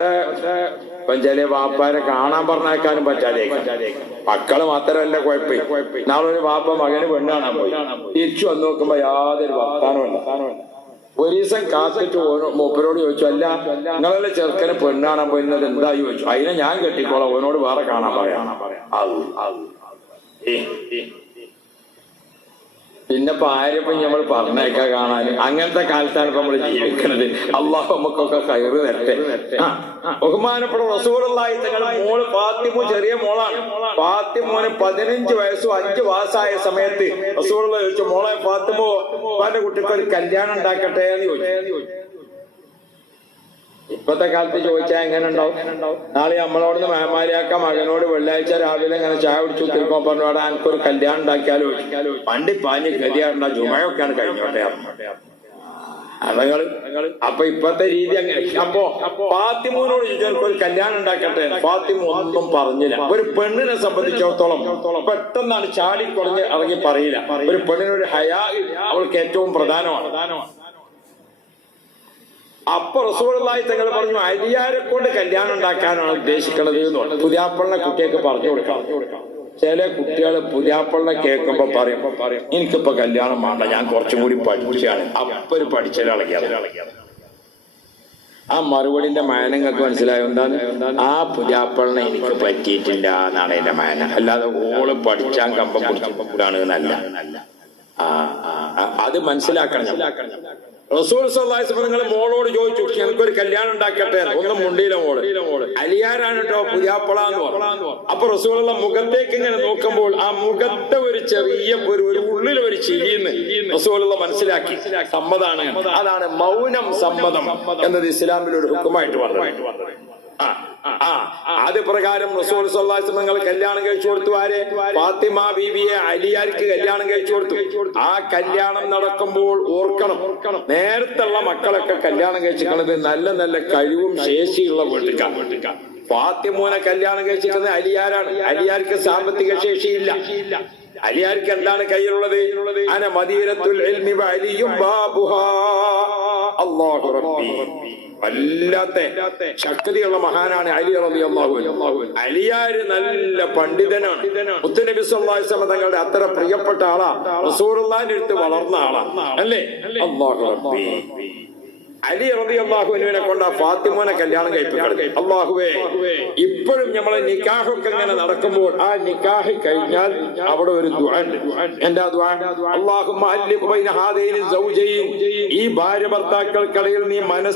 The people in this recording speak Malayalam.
ഇപ്പം ചില വാപ്പാരെ കാണാൻ പറഞ്ഞേക്കാനും പറ്റാതെ മക്കള് മാത്രമല്ല കുഴപ്പം. നാളെ ഒരു വാപ്പ മകന് പെണ്ണ് കാണാൻ പോയി, തിരിച്ചു വന്ന് നോക്കുമ്പോ യാതൊരു വർത്താനമല്ല. ഒരു ദിവസം കാത്തിട്ട് മൂപ്പരോട് ചോദിച്ചു, അല്ല നിങ്ങളല്ലേ ചെറുക്കന് പെണ്ണ് കാണാൻ പോയിരുന്നത് എന്താ ചോദിച്ചു. അതിനെ ഞാൻ കെട്ടിക്കോളാം, അവനോട് വേറെ കാണാൻ പറയാം. പിന്നെ ഇപ്പൊ ആരിപ്പം നമ്മൾ പറഞ്ഞേക്കാ കാണാന്. അങ്ങനത്തെ കാലത്താണ് ഇപ്പൊ നമ്മൾ ജീവിക്കുന്നത്. അള്ളാഹു നമുക്കൊക്കെ കയറ് തരട്ടെ. ബഹുമാനപ്പെട്ട റസൂലുള്ളാഹി തങ്ങളുടെ മോള് ഫാത്തിമ ചെറിയ മോളാണ്. ഫാത്തിമോന് 15 വയസ്സും 5 മാസമായ സമയത്ത് റസൂലുള്ളാഹി ചോദിച്ചു, മോളെ ഫാത്തിമോ ഉപ്പാന്റെ കുട്ടിക്ക് ഒരു കല്യാണം ഉണ്ടാക്കട്ടെ എന്ന് ചോദിച്ചു. ഇപ്പത്തെ കാലത്ത് ചോദിച്ചാൽ എങ്ങനെ ഉണ്ടാവും? നാളെ നമ്മളോടൊന്ന് മേമാരിയാക്ക മകനോട് വെള്ളിയാഴ്ച രാവിലെ ഇങ്ങനെ ചായ കുടിച്ചു തിരുമ്പോ പറഞ്ഞു, അവിടെ എനിക്കൊരു കല്യാണം ഉണ്ടാക്കിയാലോ. പണ്ടി പാഞ്ഞ് ഗതിയാറുണ്ട ജുമയൊക്കെയാണ് കഴിഞ്ഞോട്ടെ അതങ്ങള്. അപ്പൊ ഇപ്പത്തെ രീതി അങ്ങനെ. അപ്പൊ ഫാത്തിമോനോട് ചോദിച്ചാൽ ഒരു കല്യാണം ഉണ്ടാക്കട്ടെ. ഫാത്തിമ ഒന്നും പറഞ്ഞില്ല. ഒരു പെണ്ണിനെ സംബന്ധിച്ചിടത്തോളം പെട്ടെന്നാണ് ചാടിക്കുറഞ്ഞ് ഇറങ്ങി പറയില്ല. ഒരു പെണ്ണിനൊരു ഹയാ അവൾക്ക് ഏറ്റവും പ്രധാനമാണ്. അപ്പൊ റസൂലുള്ളാഹി തങ്ങൾ പറഞ്ഞു, അരിയാരെ കൊണ്ട് കല്യാണം ഉണ്ടാക്കാനാണ് ഉദ്ദേശിക്കുന്നത് എന്ന് പുതിയാപ്പളിനെ കുട്ടിയൊക്കെ പറഞ്ഞു കൊടുക്കാം. ചില കുട്ടികൾ പുതിയാപ്പളിനെ കേൾക്കുമ്പോ പറയും, എനിക്കിപ്പോ കല്യാണം വേണ്ട, ഞാൻ കുറച്ചും കൂടി പഠിച്ചാണ്. അപ്പൊ ഒരു പഠിച്ചൊരാളെയാണ്. ആ മറുപടിന്റെ മാനങ്ങൾക്ക് മനസ്സിലായോ എന്താണ്? ആ പുതിയാപ്പളിനെ എനിക്ക് പറ്റിയിട്ടില്ല എന്നാണ് എന്റെ മാന. അല്ലാതെ ഓള് പഠിച്ചാൻ കമ്പം പിടിച്ചാണ് എന്നല്ല. അത് മനസ്സിലാക്കണം. റസൂൽ സല്ലല്ലാഹു അലൈഹി വസല്ലം മോളോട് ചോദിച്ചു, എനിക്കൊരു കല്യാണം ഉണ്ടാക്കട്ടെ. ഒന്നും മുണ്ടിയില്ല മോള്. അലിയാരാണ് കേട്ടോ പുതിയാപ്പളാന്ന് പറഞ്ഞു. അപ്പൊ റസൂലുള്ള മുഖത്തേക്ക് ഇങ്ങനെ നോക്കുമ്പോൾ ആ മുഖത്തെ ഒരു ചെറിയ ഒരു ഉള്ളിൽ ഒരു ചിരിന്ന് റസൂലുള്ള മനസ്സിലാക്കി സമ്മതാണ്. അതാണ് മൗനം സമ്മതം എന്നത് ഇസ്ലാമിൽ ഒരു ഹുക്കുമായിട്ട് വന്നത്. അത് പ്രകാരം റസൂൽ സല്ലല്ലാഹു അലൈഹി വസല്ലം കല്യാണം കഴിച്ചു കൊടുത്തു. ആരെ? ഫാത്തിമ ബീവിയെ അലിയാർക്ക് കല്യാണം കഴിച്ചു കൊടുത്തു. ആ കല്യാണം നടക്കുമ്പോൾ ഓർക്കണം, നേരത്തുള്ള മക്കളൊക്കെ കല്യാണം കഴിച്ചിരിക്കുന്നത് നല്ല നല്ല കഴിവും ശേഷിയുള്ള വീട്ടിലാണ്. ഫാത്തിമോനെ കല്യാണം കഴിച്ചിരിക്കുന്നത് അലിയാരാണ്. അലിയാർക്ക് സാമ്പത്തിക ശേഷിയില്ല. അലിയാർക്ക് എന്താണ് കയ്യിലുള്ളത്? അന മദീനത്തുൽ ഇൽമി വഅലിയും ബാബുഹാ. അല്ലാഹു റബ്ബി. വല്ലാത്ത ശക്തിയുള്ള മഹാനാണ് അലി റളിയല്ലാഹു അൻഹു. അലിയാര് നല്ല പണ്ഡിതനാണ്. മുത്തുനബി സല്ലല്ലാഹു അലൈഹി വസല്ലം തങ്ങളുടെ അത്ര പ്രിയപ്പെട്ട ആളാ. റസൂലുള്ളാഹിന്റെ അടുത്ത് വളർന്ന ആളാ അല്ലേ? അല്ലാഹു റബ്ബി. അലി റളിയല്ലാഹു അൻഹുവിനെ കൊണ്ട് ഫാത്തിമോനെ കല്യാണം കഴിപ്പിക്കണം. അല്ലാഹുവേ, ഇപ്പോഴും നമ്മളെ നിക്കാഹൊക്കെ ഇങ്ങനെ നടക്കുമ്പോൾ ആ നിക്കാഹ് കഴിഞ്ഞാൽ അവിടെ ഒരു ദുആ ഉണ്ട്. എന്താ ദുആ? അല്ലാഹുമ്മ അല്ലിഖ് ബൈന ഹാദൈനി സൗജൈൻ. ഈ ഭാര്യ ഭർത്താക്കൾക്കിടയിൽ നീ മനസ്സ്